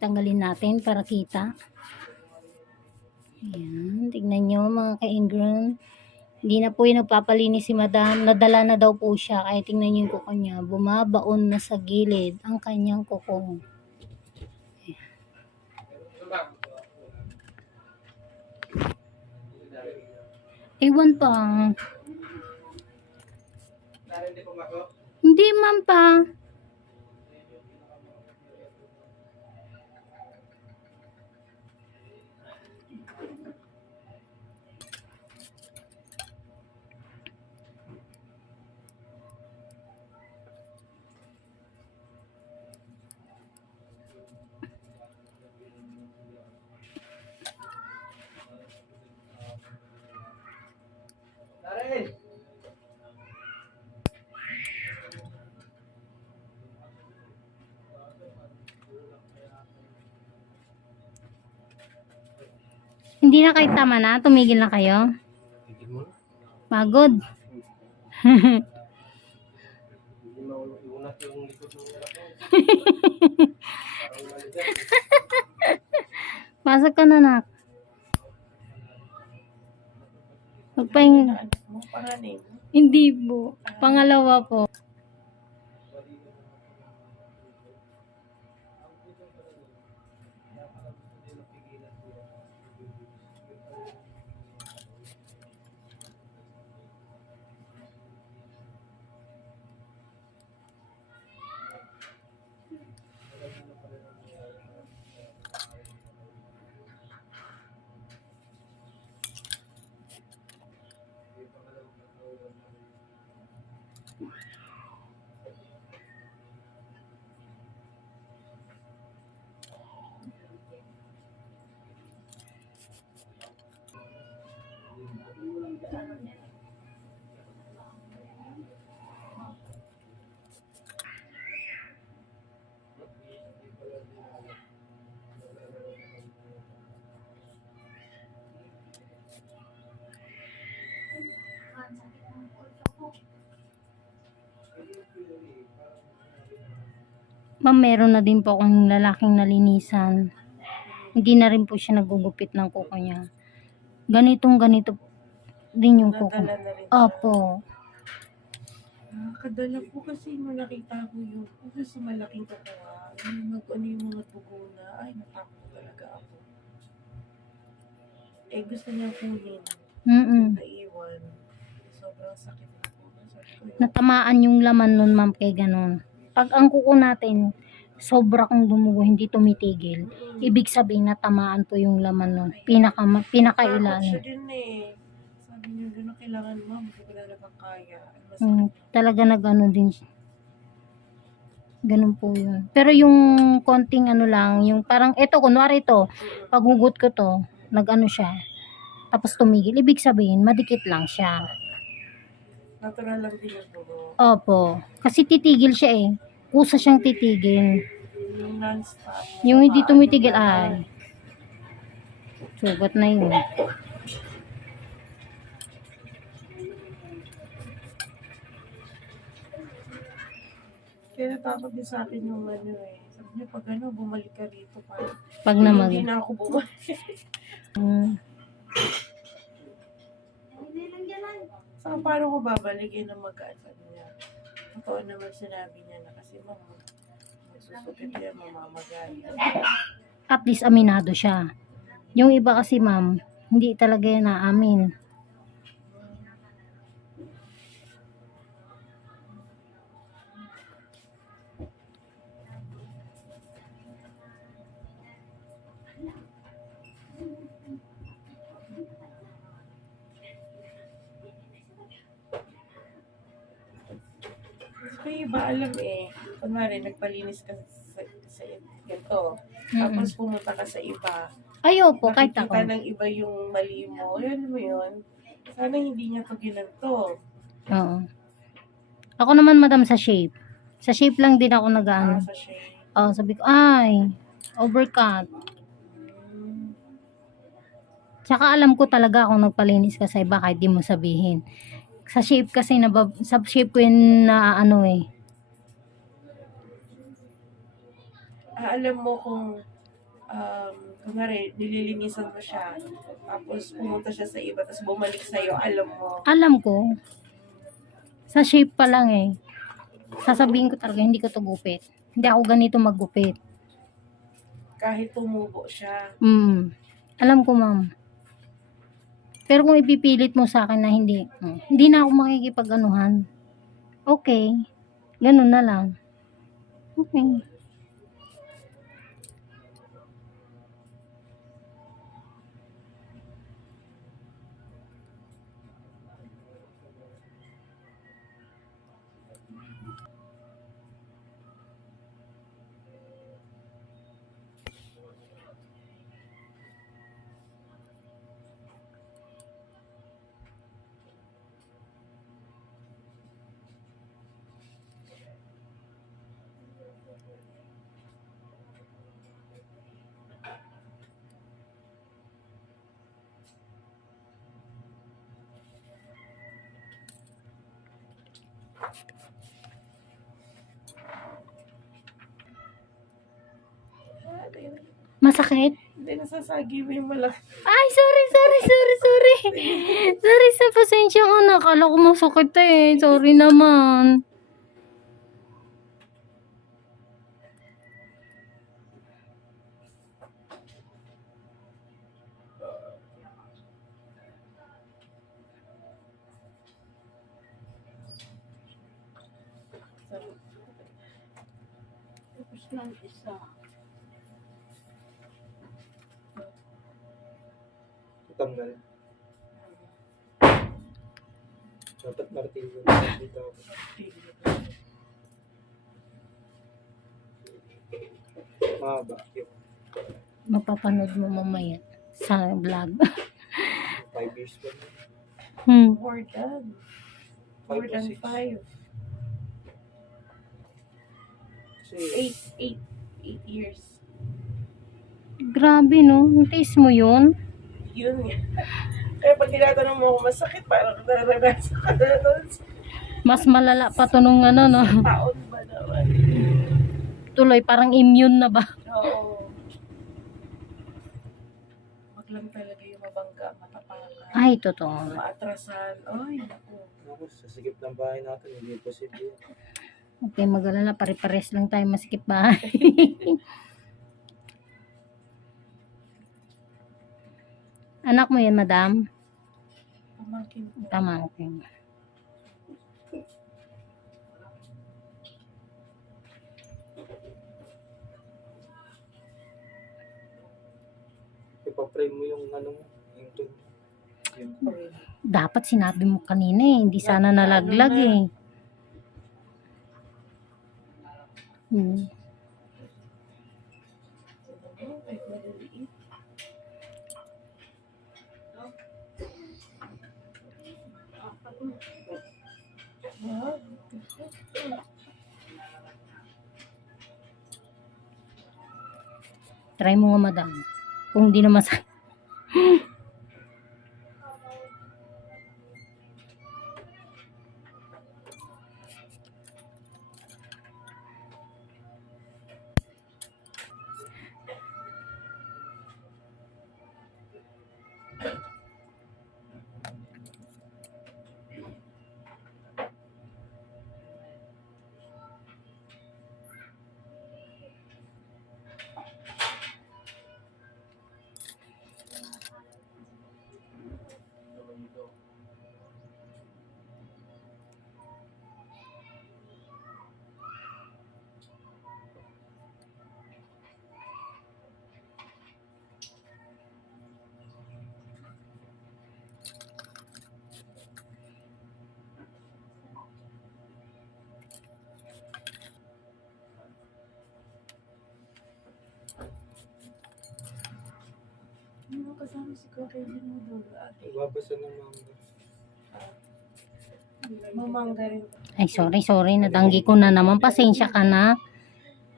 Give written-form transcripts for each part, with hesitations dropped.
Tanggalin natin para kita. Ayan, tignan nyo mga ka-ingrown. Hindi na po yung nagpapalinis si madam. Nadala na daw po siya. Kaya tingnan nyo yung kuko niya. Bumabaon na sa gilid ang kanyang kuko. Ewan pa. Hindi man pa. Hindi na kayo tama na? Tumigil na kayo? Pagod. Pasok ka na, nak. Magpahinga. Hindi po. Pangalawa po. Ma'am, meron na din po akong lalaking nalinisan. Hindi na rin po siya nagugupit ng kuko niya. Ganito din yung kuko. Opo. Nakakadala po kasi nung nakita ko yung kuko sa malaking kukuha. Ano yung mga tugo na, ay natakot talaga ako. Eh gusto niya kunin. Naiwan. Sobrang sakit na po. Natamaan yung laman nun, ma'am, kay ganun. Pag ang kuko natin sobra kong dumugo, hindi tumitigil, ibig sabihin natamaan po yung laman nun. Pinakailalim. Siya din eh. Sabi niya, gano'n kailangan, ma'am, hindi ko talagang kaya. Talaga nag-ano din siya. Ganun po yun. Pero yung konting ano lang, yung parang, eto, kunwari ito, paghugot ko to, nag-ano siya, tapos tumigil, ibig sabihin, madikit lang siya. Natural lang din yung dugo. Opo. Kasi titigil siya eh. Kusa siyang titigil. Yung non-stop. Yung hindi tumitigil ay. Sugat na yun. Kaya natakot din sa akin yung ano eh. Sabi niya, pag ano, bumalik ka rito. Pag namag. Hindi na ako bumalik. So, paano ko babalik yun ang mag-aasal niya? Totoo naman sinabi niya na kasi magsusukit yan, mamamagaya. At least aminado siya. Yung iba kasi ma'am, hindi talaga yan naamin. So, iba alam eh. Kunwari, nagpalinis ka sa ganito. Tapos pumunta ka sa iba. Ayaw po, kahit ako. Nakikita ng iba yung mali mo. Yun mo yun. Sana hindi niya to ginanto. Oo. Ako naman madam sa shape. Sa shape lang din ako nag-ano. Sa shape. Oh, sabi ko, ay, overcut. Tsaka alam ko talaga kung nagpalinis ka sa iba kahit di mo sabihin. Sa shape kasi, sa shape ko yun na ano eh. Alam mo kung kunwari, nililinisan mo siya, tapos pumunta siya sa iba, tapos bumalik sa'yo, alam mo. Alam ko, sa shape pa lang eh. Sasabihin ko talaga, hindi ko to gupit. Hindi ako ganito maggupit. Kahit tumubo siya. Alam ko, ma'am. Pero kung ipipilit mo sa akin na hindi, hindi na ako makikipag-anuhan. Okay. Ganun na lang. Okay. Masakit? Hindi, nasasagi mo yung malaki. Ay, sorry. Sorry sa pasensya ko na. Akala ko masakit eh. Sorry naman. Tapos lang isa. Tanggal. Dapat martilyo dito. Mahaba yung Mapapanood mo mamaya sa vlog. 5 years ba? More than. 5 More to than 6. 5. Kasi 8 years. Grabe no. Taste mo yun? Yun nga. Kaya pag tinatanong mo kung masakit, parang naranasan ka na doon sa Mas malala pa to nung ano no. taon ba naman. Tuloy parang immune na ba? Oo. Wag lang talaga yung mabangga, matapakan. Ay, totoo. Maatrasan. Ay, naku. ako, sa sikip ng bahay natin, hindi posible. Okay, mag-alala. Pare-pares lang tayo maskip bahay. Anak mo yan, madam? Pamangkin ko. Tama, okay. Ipa-frame mo yung ano, yung tun. Yung Dapat sinabi mo kanina eh. Hindi sana nalaglag eh. Kahit maliliit. Wag. Try mo nga, madam. Kung di naman sa... Ano kasama si Kevin mo doon, ate? Ibabasa ng manga. Mamangga rin. Ay, sorry. Nadanggi ko na naman. Pasensya ka na.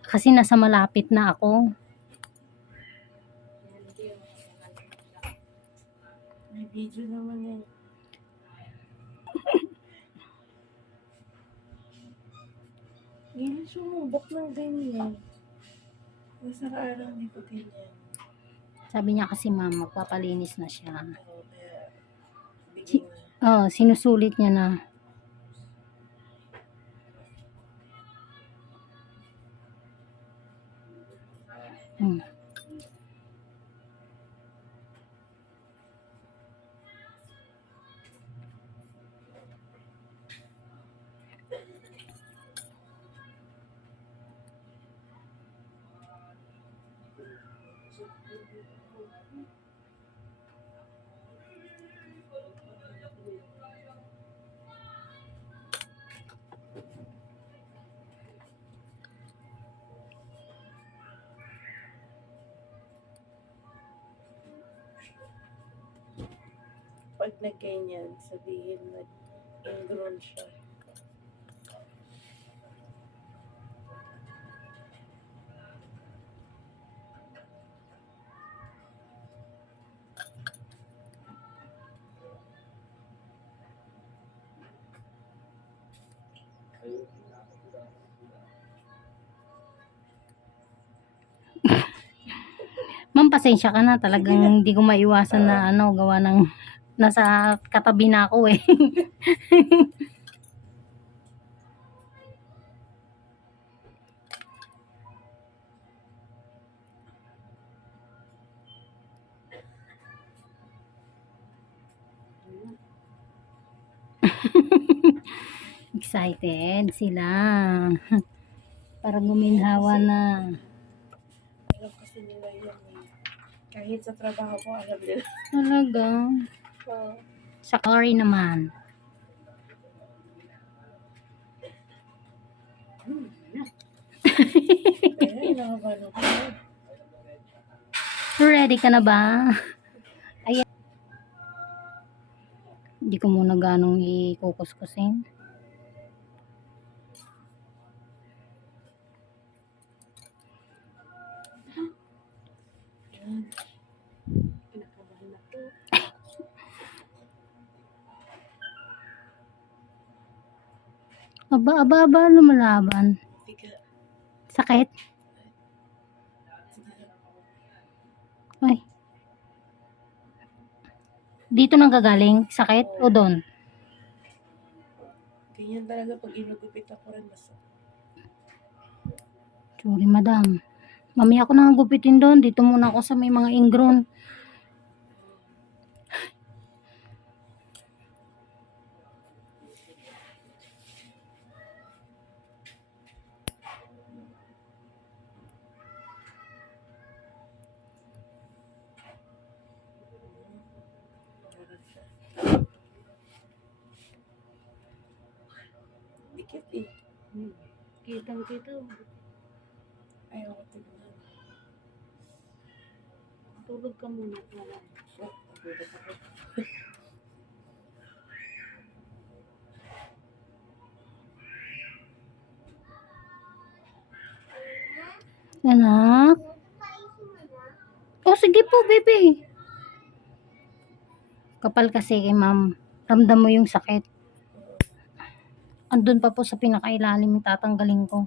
Kasi nasa malapit na ako. May video naman eh. Ngayon sumubok ng ganyan. Nasang araw dito ganyan. Sabi niya kasi ma'am, magpapalinis na siya. Oo, kaya bigyan na. Oh, sinusulit niya na. Hmm. Pag nag-ganyan, sabihin nag-ingrown siya. Ayun. Ma'am, pasensya ka na. Talagang hindi ko maiwasan na ano, gawa ng nasa katabi na ako eh. Excited sila. Parang guminhawa na. Alam kasi nila yan eh. Kahit sa trabaho ko, alam nila. Talaga. Sa Cory naman. Kaya inakabalo ko. Ready ka na ba? Ayan. Hindi ko muna ganong ikukuskusin. Yan. Inakabahan na to. Aba, lumalaban. Tiga. Sakit? Tiga. Ay. Dito nang gagaling? Sakit? O doon? Ganyan talaga pag inugupit ako rin mas. Sorry, madam. Mamaya ko nang gupitin doon. Dito muna ako sa may mga ingrown. Dikit eh. Kitang-kita. Ayaw ko tignan. Tulog ka muna. Oh, nagulat ako. Anak? Oh, sige po, baby. Kapal kasi kay ma'am. Ramdam mo yung sakit. Andun pa po sa pinakailalim, tatanggalin ko.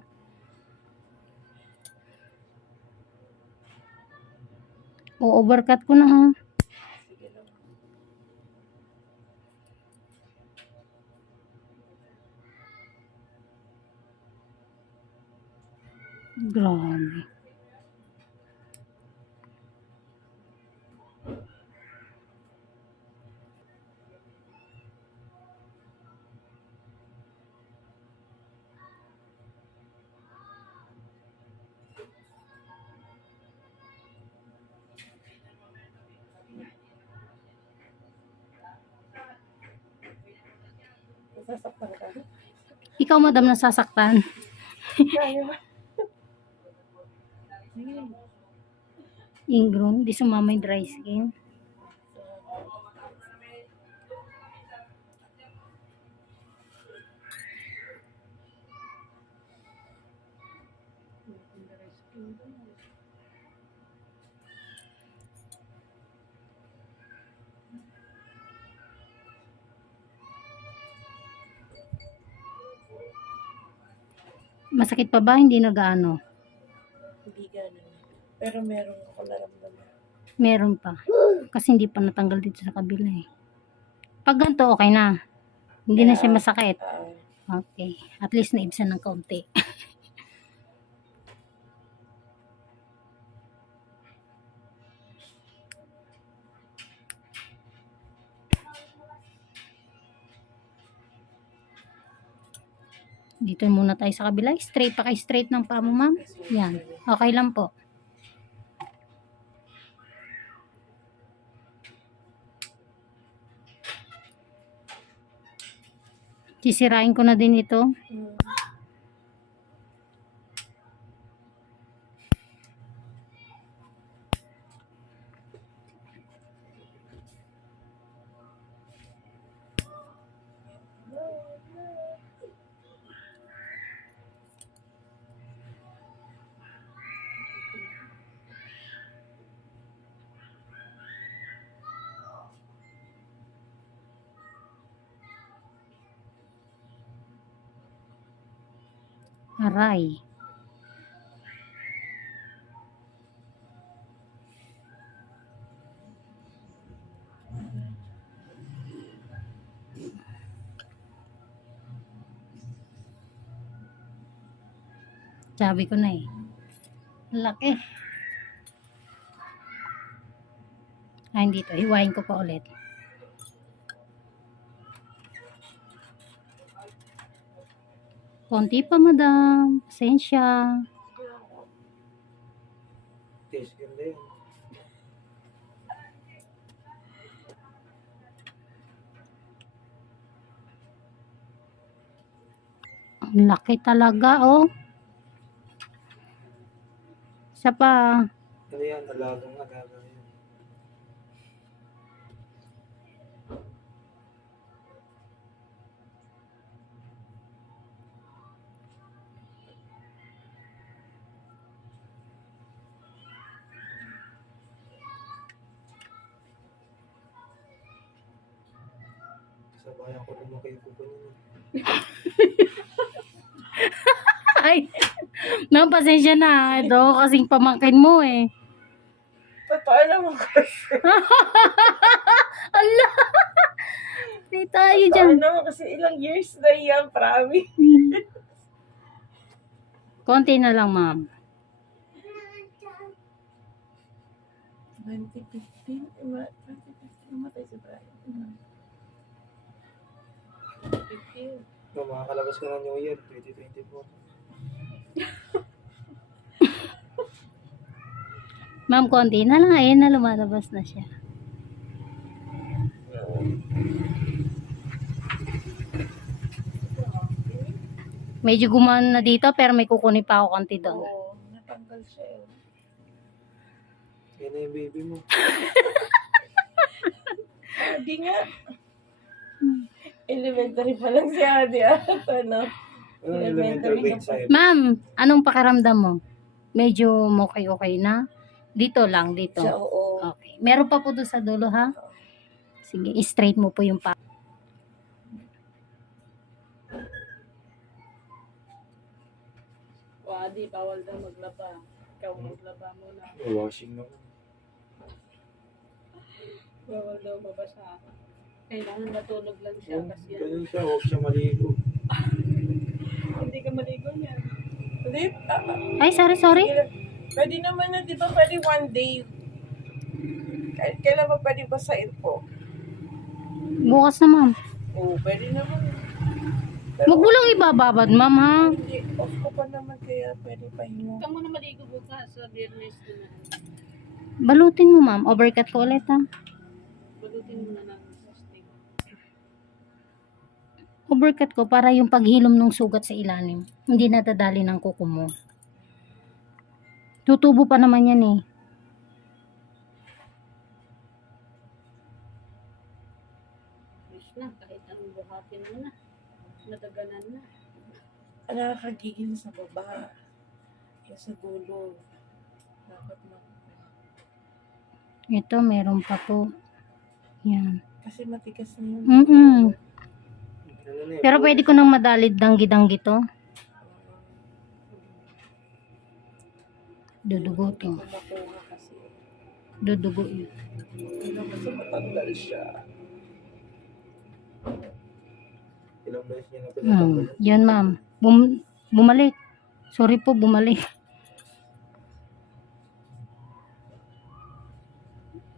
O, overcut ko na ha. Sige lang. Grabe. Nasasaktan ka. Ikaw, madam, nasasaktan. Kaya ba? Ingrown, di sumama yung dry skin. Masakit pa ba? Hindi na gaano. Hindi ganun. Pero meron ako naramdaman. Meron pa. Kasi hindi pa natanggal dito sa kabila eh. Pag ganito, okay na. Hindi na siya masakit. Okay. At least naibsan ng kaunti. Dito muna tayo sa kabila. Straight pa kay straight ng paa mo, ma'am. Yan. Okay lang po. Sisirain ko na din ito. Aray. Sabi ko na eh. Laki. Hindi to. Hiwain ko pa ulit. Konti pa, madam. Pasensya. Test ganda yun. Ang laki talaga, oh. Isa pa. Ano yan? Alagang alaga yun. Sabayan ko lumaki yung kuko niya. Ay. Ma'am, pasensya na. Ito, kasing pamangkin mo eh. Totoo naman kasi. Allah! Hindi tayo Totoo dyan. naman kasi ilang years na yan, promise. Konti na lang, ma'am. 2015 namatay si Brian. 15. No, makakalabas ko ng New Year, 2024. Ma'am, konti na lang. Ayan na, lumalabas na siya. Medyo gumano na dito, pero may kukunin pa ako konti doon. Oo, natanggal siya eh. Yan na yung baby mo. Hindi nga. Elementary pa lang si Adi. Ano? Ano elementary grade sa'yo? Ma'am, anong pakiramdam mo? Medyo okay na? Dito lang, dito. Siya, oo. Okay. Meron pa po doon sa dulo, ha? Sige, straight mo po yung pa. O, Adi, bawal daw maglaba. Ikaw maglaba muna. Washing na. Bawal daw mabasa. Kailangan matulog lang siya kasi yan. Ganun siya, huwag siya maligo. Hindi ka maligo niyan. Hindi, Ay, sorry. pwede naman na, di ba pwede one day? Kahit kailan ba pwede basahin po? Bukas na, ma'am. Oo, pwede naman. Huwag mo lang ibababad, ma'am, ha? Hindi, off ko pa naman kaya pwede pahinga. Ikaw muna maligo bukas sa Biyernes na. Balutin mo, ma'am. Overcut ko ulit, ha? Balutin mo na ng plastic. Overcut ko para yung paghilom ng sugat sa ilalim. Hindi nadadali ng kuko mo. Tutubo pa naman yan, eh. Yes na, kahit anong buhatin mo na. Nadaganan na. Nakakagigil sa baba. Yung sa dulo. Dapat Ito, meron pa po. Yan. kasi matigas na yun. Mm-mm. Ano na Pero pwede ko nang madalid danggi-danggi to. Dudugo to. Kumukuha kasi. Dudugo yun. Hindi basta matanggal siya. Ilang beses niya na pinatanggal. Yan ma'am. Bumalik. Sorry po, bumalik.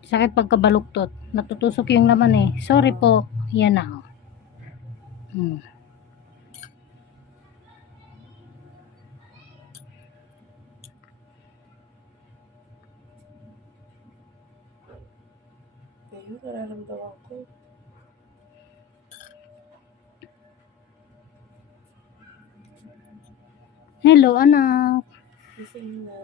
Sakit pagkabaluktot. Natutusok yung laman eh. Sorry po. Yan na. Hmm. Ayun, nararamdaman ko. Hello, anak. Gising na.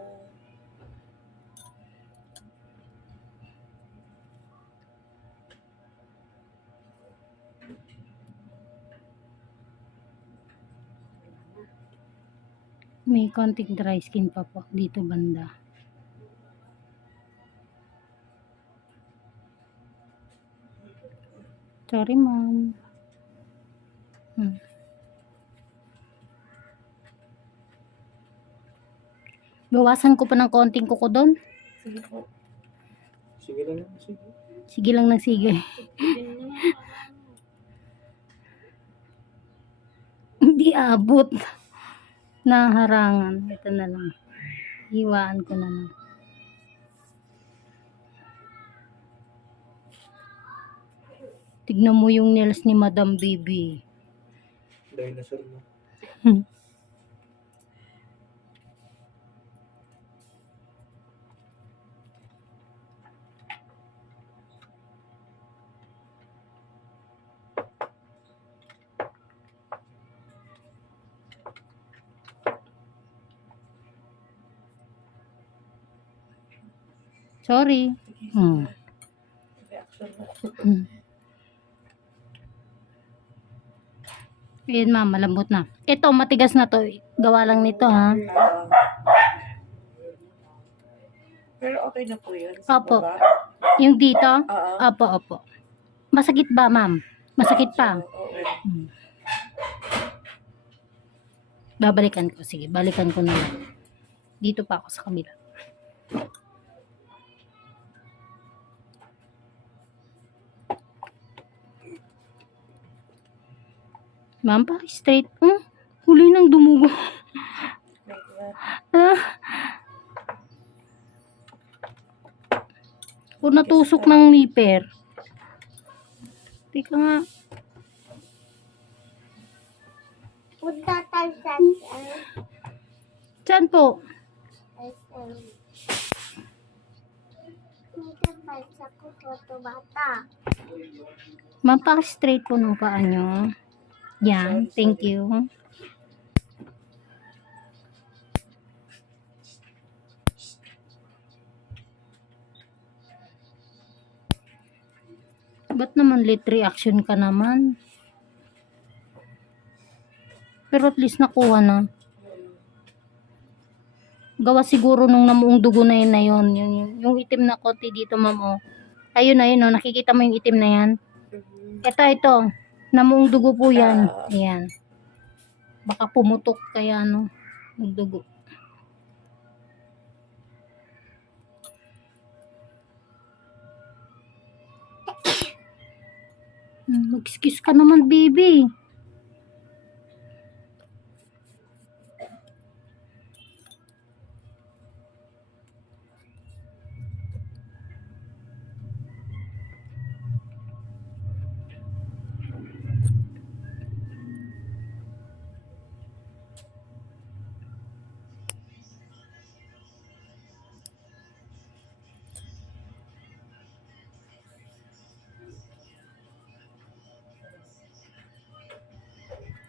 May konting dry skin pa po dito banda. Sorry, ma'am. Bawasan ko pa ng konting kuko doon. Sige po. Sige lang yan, sige. Sige lang ng sige. Din naman. Hindi abot. Naharangan. Ito na lang. Hiwaan ko na lang. Tignan mo yung nails ni Madam Baby. Dinosaur na. Sorry. Hmm. Reaction na. Ayan ma'am, malambot na. Ito, matigas na to. Gawa lang nito ha. Pero okay na po yun. Sa Opo. baba. Yung dito? Oo. Opo, opo. Masakit ba ma'am? Masakit pa? Oo. Babalikan ko. Sige, balikan ko na lang. Dito pa ako sa kabila. Ma'am, pa straight. Huli ng dumugo. Ah. O natusok ng nipper. Teka nga. Punta tayo sa Saan po? SM. Dito pa sa kuto bata. Ma'am, pa straight po ng paa nyo. Yan, thank you. Ba't naman late reaction ka naman? Pero at least nakuha na. Gawa siguro nung namuong dugo na yun na yun. Yung itim na konti dito, ma'am, oh. Ayun na yun, oh. Nakikita mo yung itim na yan? Ito. Namuong dugo po yan. Ayan. Baka pumutok kaya, no? Nagdugo. Mag-excuse ka naman, baby.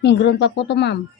Migron pa po to, ma'am.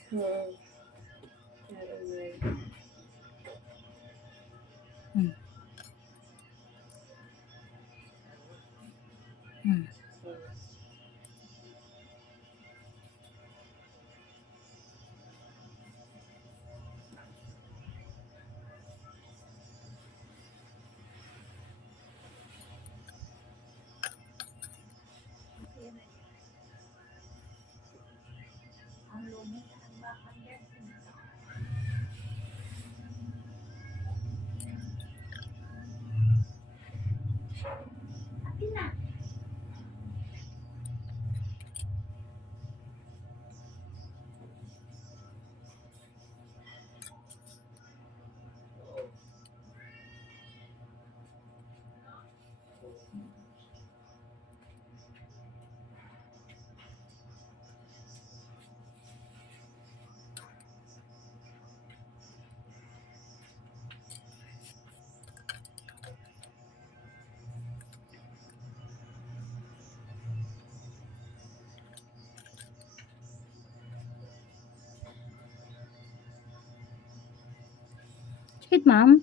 Sakit, ma'am.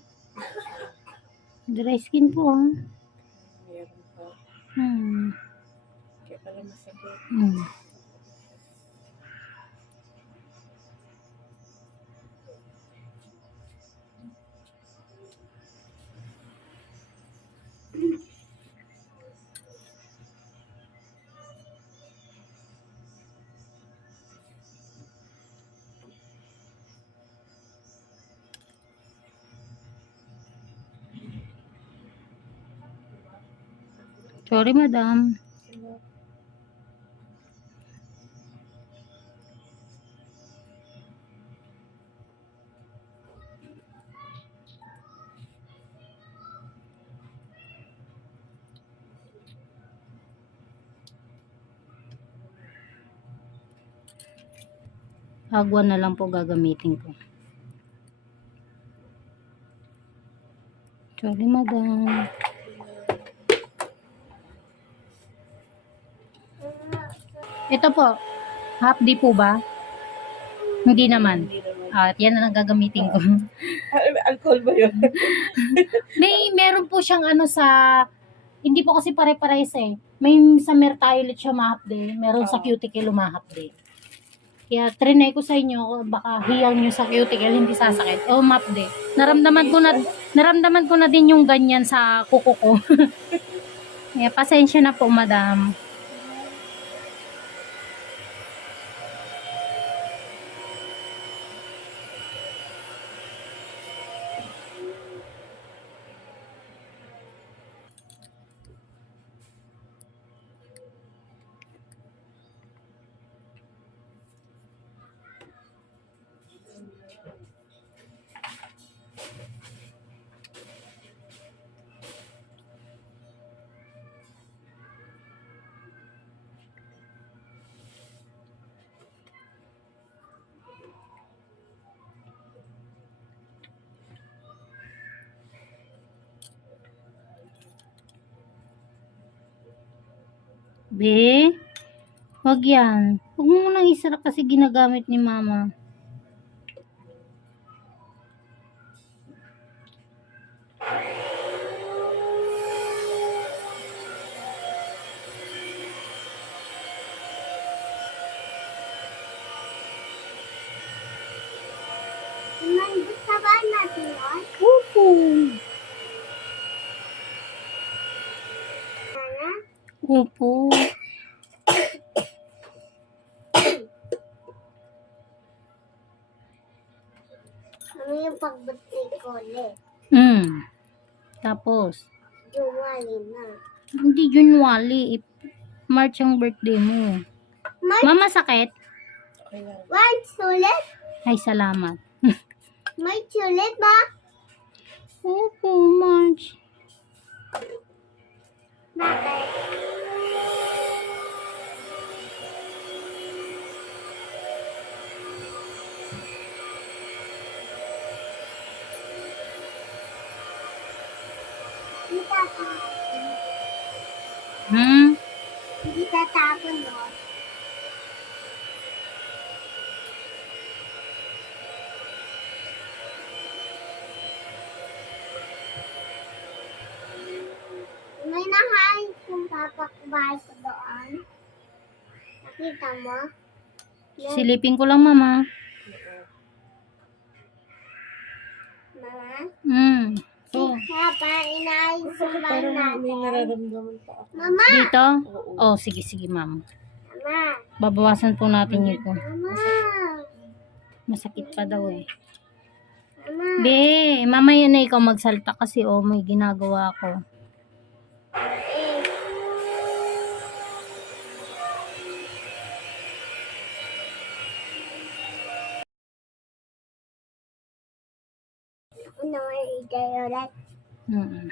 Dry skin po, ah. Meron pa. Hmm. Kaya pala masakit. Hmm. Sorry, madam. Agwa na lang po gagamitin ko. Sorry, madam. Ito po, half day po ba? Hindi naman. Hindi naman. At yan na lang gagamitin ko. Alcohol ba yun? Meron po siyang ano sa, hindi po kasi pare-pares eh. May sa Mertiolet siya ma-half day, meron sa cuticle ma-half day. Kaya trinay ko sa inyo, baka hiyaw nyo sa cuticle, hindi sasakit. O half day. Naramdaman ko na din yung ganyan sa kuko ko. Kaya pasensya na po, madam. Be, wag yan. Huwag mo munang isara kasi ginagamit ni mama. Nandun sa ba natin yun? Opo. Sana? Opo. Ano yung pagbutay ko ulit? Tapos, Jumali na. hindi January. March ang birthday mo. Mama, sakit? Okay lang. May sulit? Ay, salamat. May sulit ba? Opo, March. Bakit? Hindi tatapon. Hindi tatapon, no? May nahain kung papakbahay ko doon. Nakita mo? Silipin ko lang, mama. Mama? Oh. Kaya pa inaayos yung bahay Parang may natin. nararamdaman pa ako. Mama! Dito? Oo. Oh, sige, sige, ma'am. Mama! Babawasan po natin ito. Mama! Masakit pa daw eh. Mama! Be, mamaya na ikaw magsalta kasi oh, may ginagawa ko. Ano may ikaw ulit? Mm.